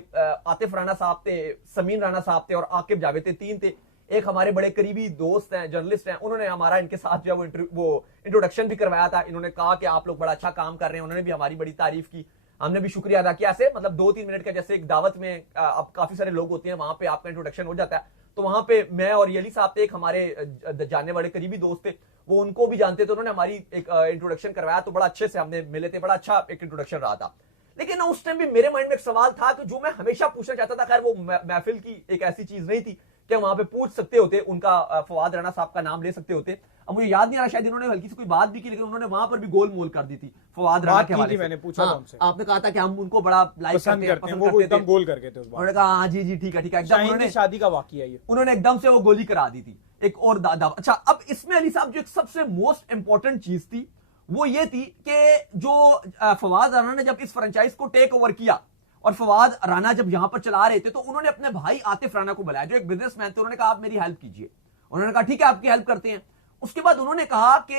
आतिफ राणा साहब थे, समीन राणा साहब थे और आकिब जावेद थे, 3 थे। एक हमारे बड़े करीबी दोस्त हैं, जर्नलिस्ट हैं, उन्होंने हमारा इनके साथ जो है वो इंट्रोडक्शन भी करवाया था। इन्होंने कहा कि आप लोग बड़ा अच्छा काम कर रहे हैं, उन्होंने भी हमारी बड़ी तारीफ की, हमने भी शुक्रिया अदा किया। ऐसे मतलब 2-3 मिनट का, जैसे एक दावत में अब काफी सारे लोग होते हैं, वहां पे आपका इंट्रोडक्शन हो जाता है, तो वहां पे मैं और अली साहब थे, एक हमारे जानने वाले करीबी दोस्त थे, वो उनको भी जानते थे, उन्होंने हमारी एक इंट्रोडक्शन करवाया, तो बड़ा अच्छे से हमने मिले थे, बड़ा अच्छा एक इंट्रोडक्शन रहा था। लेकिन उस टाइम भी मेरे माइंड में एक सवाल था कि जो मैं हमेशा पूछना चाहता था, खैर वो महफिल की एक ऐसी चीज नहीं थी कि वहां पे पूछ सकते होते, उनका फवाद राणा साहब का नाम ले सकते होते। अब मुझे याद नहीं आ रहा, शायद इन्होंने हल्की सी कोई बात भी की, लेकिन उन्होंने वहां पर भी गोल मोल कर दी थी फवाद राणा के हवाले से। मैंने पूछा था उनसे, आपने कहा था कि हम उनको बड़ा लाइक करते हैं, पसंद करते थे, गोल करके थे उस बार। उन्होंने कहा हाँ जी जी ठीक है ठीक है, एकदम उन्होंने शादी का वाकया ये, उन्होंने एकदम से वो गोली करा दी थी एक और दादा। अच्छा अब इसमें अली साहब जो एक सबसे मोस्ट इंपॉर्टेंट चीज थी वो ये थी कि जो फवाद राणा ने जब इस फ्रेंचाइज को टेक ओवर किया और फवाद राणा जब यहां पर चला रहे थे, तो उन्होंने अपने भाई आतिफ राणा को बुलाया जो एक बिजनेसमैन थे, उन्होंने कहा आप मेरी हेल्प कीजिए। उन्होंने कहा ठीक है आपकी हेल्प करते हैं। उसके बाद उन्होंने कहा कि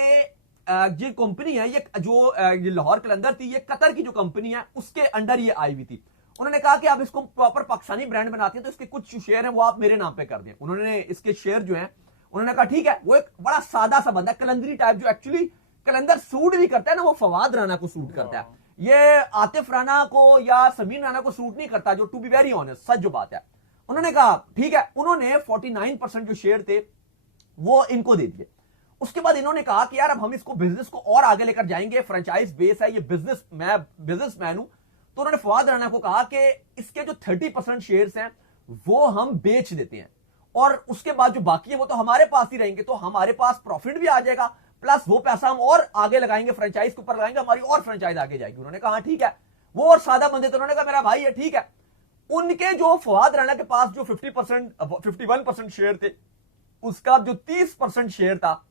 ये कंपनी है, ये जो ये लाहौर कलंदर थी, ये कतर की जो कंपनी है उसके अंडर ये आई हुई थी। उन्होंने कहा कि आप इसको प्रॉपर पाकिस्तानी ब्रांड बनाते हैं, तो इसके कुछ शेयर हैं वो आप मेरे नाम पे कर दें। उन्होंने इसके शेयर जो हैं, उन्होंने कहा ठीक है। वो एक बड़ा सादा सा बंदा, कलंदरी टाइप, जो एक्चुअली कलंदर सूट भी करता है ना, वो फवाद राणा को सूट करता है, ये आतिफ राणा को या समीन राणा को सूट नहीं करता, जो टू बी वेरी ऑनेस्ट सच जो बात है। उन्होंने कहा ठीक है, उन्होंने 49% जो शेयर थे वो इनको दे दिए। उसके बाद इन्होंने कहा कि यार अब हम इसको बिजनेस को और आगे लेकर जाएंगे, फ्रेंचाइज बेस है ये, बिजनेस, मैं बिजनेसमैन हूं, तो उन्होंने फवाद राणा को कहा कि इसके जो 30% शेयर्स हैं वो हम बेच देते हैं, और उसके बाद जो बाकी है वो तो हमारे पास ही रहेंगे, तो हमारे पास प्रॉफिट भी आ जाएगा, प्लस वो पैसा हम और आगे लगाएंगे, फ्रेंचाइज के ऊपर लगाएंगे, हमारी और फ्रेंचाइज आगे जाएगी। उन्होंने कहा ठीक है। वो और सादा बंदे थे, उन्होंने कहा मेरा भाई है ठीक है। उनके जो फवाद राणा के पास जो 51% शेयर थे, उसका जो 30% शेयर था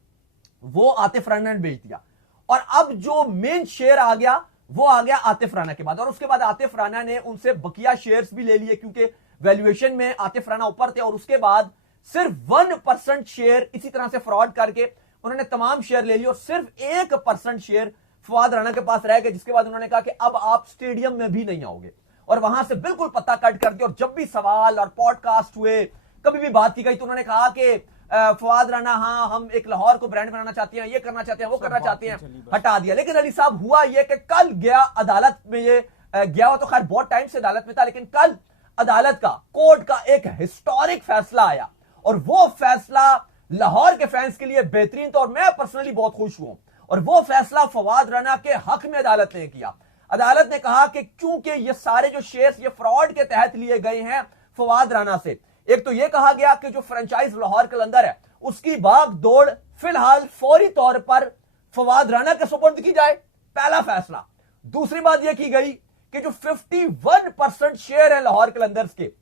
वो आतिफ राना ने बेच दिया। और अब जो मेन शेयर आ गया वो आ गया आतिफ राना के बाद, और उसके बाद आतिफ राना ने उनसे बकिया शेयर्स भी ले लिए क्योंकि वैल्यूएशन में आतिफ राना ऊपर थे। और उसके बाद सिर्फ 1% शेयर इसी तरह से फ्रॉड करके उन्होंने तमाम शेयर ले लिए और सिर्फ 1% शेयर फवाद राना के पास रह गए, जिसके बाद उन्होंने कहा कि अब आप स्टेडियम में भी नहीं आओगे, और वहां से बिल्कुल पत्ता कट कर दिया। और जब भी सवाल और पॉडकास्ट हुए, कभी भी बात की गई, तो उन्होंने कहा कि फवाद राना, हाँ हम एक लाहौर को ब्रांड बनाना चाहते हैं, ये करना चाहते हैं, वो करना चाहते हैं, हटा दिया। लेकिन अली साहब हुआ ये कि कल गया अदालत में, ये गया हो तो खैर बहुत टाइम से अदालत में था, लेकिन कल अदालत का, कोर्ट का एक हिस्टोरिक फैसला आया, और वो फैसला लाहौर के फैंस के लिए बेहतरीन था और मैं पर्सनली बहुत खुश हुआ। और वो फैसला फवाद राना के हक में अदालत ने किया। अदालत ने कहा कि क्योंकि ये सारे जो शेयर्स ये फ्रॉड के तहत लिए गए हैं फवाद राना से, एक तो ये कहा गया कि जो फ्रेंचाइज लाहौर कलंदर है उसकी भाग दौड़ फिलहाल फौरी तौर पर फवाद राना के सुपुर्द की जाए, पहला फैसला। दूसरी बात यह की गई कि जो 51% शेयर है लाहौर कलंदर्स के,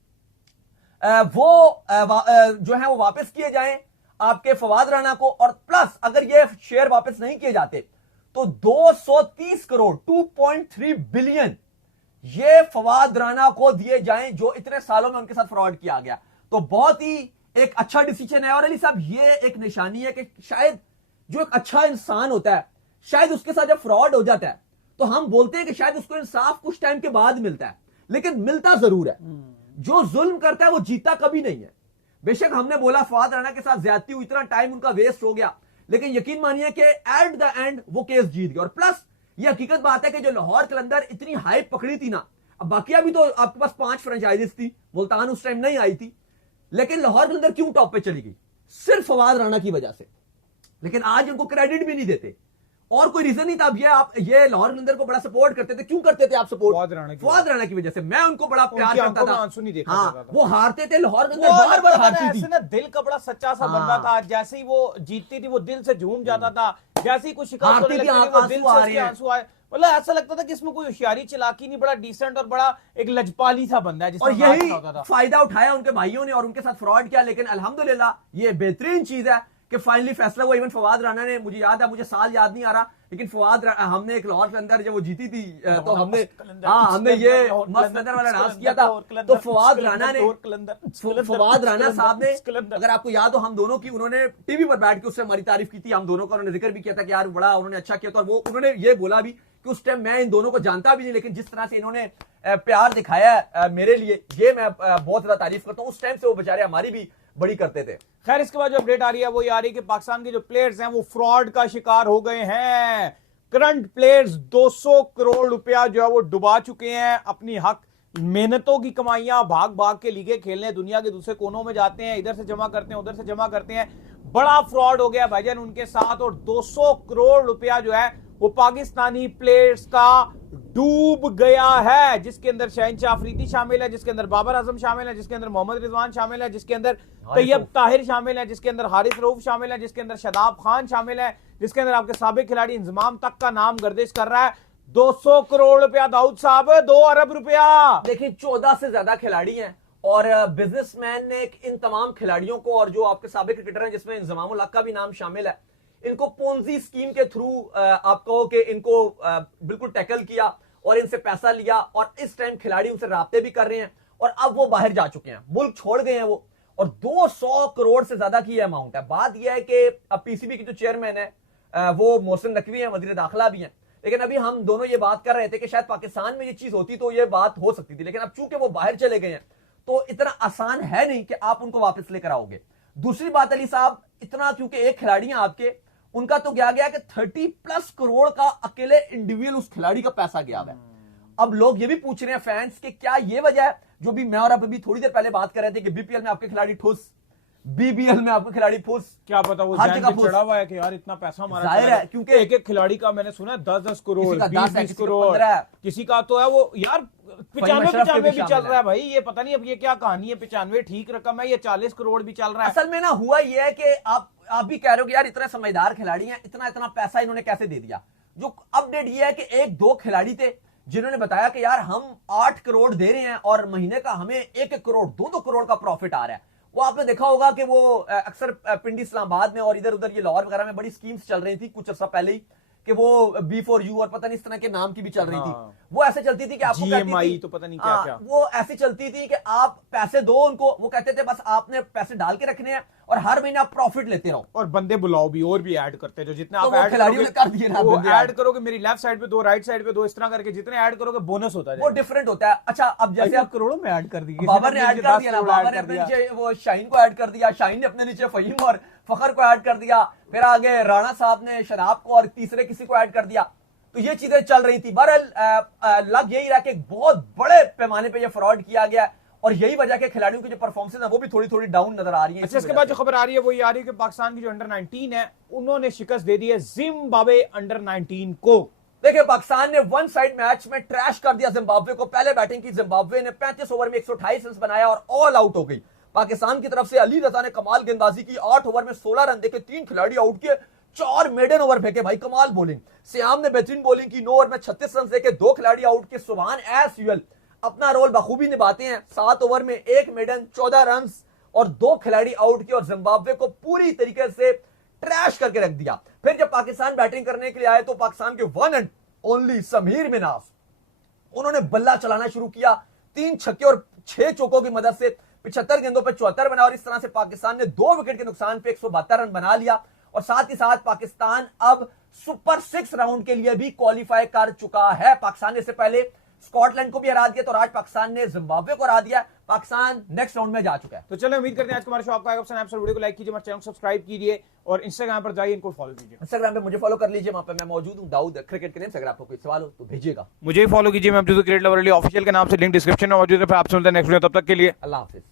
वो जो है वो वापस किए जाएं आपके फवाद राना को, और प्लस अगर ये शेयर वापस नहीं किए जाते तो 230 करोड़ 2.3 बिलियन ये फवाद राना को दिए जाएं जो इतने सालों में उनके साथ फ्रॉड किया गया। तो बहुत ही एक अच्छा डिसीजन है। और अली साहब ये एक निशानी है कि शायद जो एक अच्छा इंसान होता है, शायद उसके साथ जब फ्रॉड हो जाता है तो हम बोलते हैं कि शायद उसको इंसाफ कुछ टाइम के बाद मिलता है, लेकिन मिलता जरूर है। जो जुल्म करता है वो जीता कभी नहीं है। बेशक हमने बोला फवाद राना के साथ ज्यादती हुई, इतना टाइम उनका वेस्ट हो गया, लेकिन यकीन मानिए कि एट द एंड वो केस जीत गया। और प्लस ये हकीकत बात है कि जो लाहौर कलंदर इतनी हाइप पकड़ी थी ना, अब बाकिया भी तो आपके पास 5 फ्रेंचाइजीज थी, मुल्तान उस टाइम नहीं आई थी, लेकिन लाहौर कलंदर क्यों टॉप पे चली गई? सिर्फ फवाद राना की वजह से। लेकिन आज उनको क्रेडिट भी नहीं देते और कोई रीजन नहीं था। अब ये लाहौर कलंदर को बड़ा सपोर्ट करते थे। क्यों करते थे आप सपोर्ट? फवाद राना की वजह से। मैं उनको बड़ा प्यार करता था। हाँ, वो हारते थे, लाहौर कलंदर बार बार हारती थी। ऐसे ना दिल का बड़ा सच्चा सा बंदा था। जैसे ही वो जीतती थी वो दिल से झूम जाता था, जैसे ही कुछ शिकायत होने लगती थी वो दिल से उसके आंसू आए। मतलब ऐसा लगता था कि इसमें कोई होशियारी चलाकी नहीं, बड़ा डिसेंट और बड़ा एक लजपाली सा बंदा है। और यही फायदा उठाया उनके भाइयों ने और उनके साथ फ्रॉड किया। लेकिन अल्हम्दुलिल्लाह ये बेहतरीन चीज है कि फाइनली फैसला हुआ। इवन फवाद राना ने, मुझे याद है, मुझे साल याद नहीं आ रहा, लेकिन फवाद हमने एक लाहौर के अंदर जब वो जीती थी तो हमने ये मस्त नजर वाला डांस किया था। तो फवाद राना साहब ने, अगर आपको याद हो, हम दोनों की, उन्होंने टीवी पर बैठ के उससे हमारी तारीफ की थी, हम दोनों का उन्होंने जिक्र भी किया था कि यार बड़ा उन्होंने अच्छा किया था। और वो उन्होंने ये बोला भी कि उस टाइम मैं इन दोनों को जानता भी नहीं, लेकिन जिस तरह से इन्होंने प्यार दिखाया मेरे लिए, ये मैं बहुत ज्यादा तारीफ करता हूँ। उस टाइम से वो बेचारे हमारी भी बड़ी करते थे। खैर इसके बाद जो अपडेट आ रही है वो ये आ रही है कि पाकिस्तान के जो प्लेयर्स हैं वो फ्रॉड का शिकार हो गए हैं। करंट प्लेयर्स 200 करोड़ रुपया जो है वो डुबा चुके हैं। अपनी हक मेहनतों की कमाइयां भाग भाग के लीगे खेलने दुनिया के दूसरे कोनों में जाते हैं, इधर से जमा करते हैं, उधर से जमा करते हैं। बड़ा फ्रॉड हो गया भाईजान उनके साथ, और 200 करोड़ रुपया जो है वो पाकिस्तानी प्लेयर्स का डूब गया है, जिसके अंदर शहनशाह अफरीदी शामिल है, जिसके अंदर बाबर आजम शामिल है, जिसके अंदर मोहम्मद रिजवान शामिल है, जिसके अंदर तैयब ताहिर शामिल है, जिसके अंदर हारिस रऊफ शामिल है, जिसके अंदर शादाब खान शामिल है, जिसके अंदर आपके साबिक खिलाड़ी इंजमाम तक का नाम गर्दिश कर रहा है। 200 करोड़ रुपया दाऊद साहब, 2 अरब रुपया। देखिए 14 से ज्यादा खिलाड़ी हैं और बिजनेसमैन ने इन तमाम खिलाड़ियों को, और जो आपके साबिक क्रिकेटर हैं जिसमें इंजमामुल हक का भी नाम शामिल है, इनको पोंजी स्कीम के थ्रू आप कहो कि इनको बिल्कुल टैकल किया और इनसे पैसा लिया। और इस टाइम खिलाड़ी उनसे राब्ते भी कर रहे हैं और अब वो बाहर जा चुके हैं, मुल्क छोड़ गए हैं वो। और 200 करोड़ से ज्यादा की अमाउंट है। बात यह है कि अब पीसीबी की जो चेयरमैन है वो मोहसिन नकवी है, वजीर दाखिला भी हैं। लेकिन अभी हम दोनों ये बात कर रहे थे कि शायद पाकिस्तान में ये चीज होती तो ये बात हो सकती थी, लेकिन अब चूंकि वो बाहर चले गए हैं तो इतना आसान है नहीं कि आप उनको वापस लेकर आओगे। दूसरी बात अली साहब, इतना क्योंकि एक खिलाड़ी हैं आपके, उनका तो गया कि 30+ करोड़ का अकेले इंडिविजुअल उस खिलाड़ी का पैसा गया है। अब लोग ये भी पूछ रहे हैं फैंस कि क्या ये वजह है, जो भी मैं और आप अभी थोड़ी देर पहले बात कर रहे थे कि बीपीएल में आपके खिलाड़ी ठुस, बीबीएल में आपके खिलाड़ी फुस, क्या पता वो हर जगह चढ़ा हुआ है कि यार इतना पैसा हमारा जाहिर है, क्योंकि एक एक खिलाड़ी का मैंने सुना 10-10 करोड़, 20-20 करोड़, किसी का तो है वो यार 95 भी चल रहा है भाई। ये पता नहीं अब ये क्या कहानी है, 95 ठीक रकम है, ये 40 करोड़ भी चल रहा है। असल में ना हुआ ये है कि आप भी कह रहे हो कि यार इतने समझदार खिलाड़ी हैं, इतना इतना पैसा इन्होंने कैसे दे दिया। जो अपडेट ये है कि 1-2 खिलाड़ी थे जिन्होंने बताया कि यार हम 8 करोड़ दे रहे हैं और महीने का हमें 1-1 करोड़ 2-2 करोड़ का प्रॉफिट आ रहा है। वो आपने देखा होगा कि वो अक्सर पिंडी इस्लामाबाद में और इधर उधर ये लाहौर वगैरह में बड़ी स्कीम्स चल रही थी कुछ अर्सा पहले ही, कि वो B4U और पता नहीं इस तरह के नाम की भी चल रही थी। वो ऐसे चलती थी कि आपको GMI तो पता नहीं क्या क्या, वो ऐसी चलती थी कि आप पैसे दो उनको, वो कहते थे बस आपने पैसे डाल के रखने हैं और हर महीने आप प्रॉफिट लेते रहो, और बंदे बुलाओ भी और भी ऐड करते हैं, जो जितने तो आप वो ऐड खिलाड़ियों ने कर दिए ना, वो बंदे ऐड करोगे मेरी लेफ्ट साइड पे 2 राइट साइड पे 2 इस तरह करके जितने ऐड करोगे बोनस होता है, वो डिफरेंट होता है। अच्छा अब जैसे आप करोड़ों में ऐड कर दी, बाबर ने ऐड कर दिया ना, बाबर ने अपने नीचे वो शाहीन को ऐड कर दिया, शाहीन ने अपने नीचे फहीम और फखर को ऐड कर दिया, फिर आगे राणा साहब ने शराब को और तीसरे किसी को ऐड कर दिया। तो ये चीजें चल रही थी। बहरहाल लग यही रहा कि एक बहुत बड़े पैमाने पे ये फ्रॉड किया गया और यही वजह के खिलाड़ियों की जो परफॉर्मेंस है वो भी थोड़ी थोड़ी डाउन नजर आ रही है। अच्छा, इसके बाद जो खबर आ रही है वो ये आ रही है कि पाकिस्तान की जो अंडर 19 है उन्होंने शिकस्त दे दी है जिम्बाब्वे अंडर 19 को। देखिए पाकिस्तान ने वन साइड मैच में ट्रैश कर दिया जिम्बाब्वे को। पहले बैटिंग की जिम्बाब्वे ने 35 ओवर में 128 रन बनाया और ऑल आउट हो गई। पाकिस्तान की तरफ से अली रजा ने कमाल गेंदबाजी की, 8 ओवर में 16 रन देके 3 खिलाड़ी आउट किए, 4 मेडन ओवर फेंके, भाई कमाल बॉलिंग। सियाम ने बेहतरीन बॉलिंग की, 9 ओवर में 36 रन देके 2 खिलाड़ी आउट किए। सुभान एस यूएल अपना रोल बखूबी निभाते हैं, 7 ओवर में 1 मेडन, 14 रन और 2 खिलाड़ी आउट किए और जिम्बाब्वे को पूरी तरीके से ट्रैश करके रख दिया। फिर जब पाकिस्तान बैटिंग करने के लिए आए तो पाकिस्तान के one and only Sameer Minhas, उन्होंने बल्ला चलाना शुरू किया, 3 छक्के और 6 चौकों की मदद से 75 गेंदों पे 74 बना और इस तरह से पाकिस्तान ने 2 विकेट के नुकसान पे 172 रन बना लिया और साथ ही साथ पाकिस्तान अब सुपर 6 राउंड के लिए भी क्वालिफाई कर चुका है। पाकिस्तान ने इससे पहले स्कॉटलैंड को भी हरा दिया, तो आज पाकिस्तान ने जिम्बाब्वे को हरा दिया। पाकिस्तान नेक्स्ट राउंड में जा चुका है। तो चलो उम्मीद करते हैं आज का हमारा शो आपको आएगा पसंद। आप वीडियो को लाइक कीजिए, हमारे चैनल को सब्सक्राइब कीजिए और इंस्टाग्राम पर जाइए, इनको फॉलो कीजिए। इंस्टाग्राम पे मुझे फॉलो कर लीजिए, वहां पे मैं मौजूद हूं दाऊद क्रिकेट के नेम से। अगर आपको कोई सवाल हो तो भेजिएगा। मुझे फॉलो कीजिए, मैं अब्दुल क्रिकेट लवर ऑफिशियल के नाम से, लिंक डिस्क्रिप्शन में मौजूद है। फिर आपसे मिलते हैं नेक्स्ट वीडियो, तब तक के लिए अल्लाह हाफिज।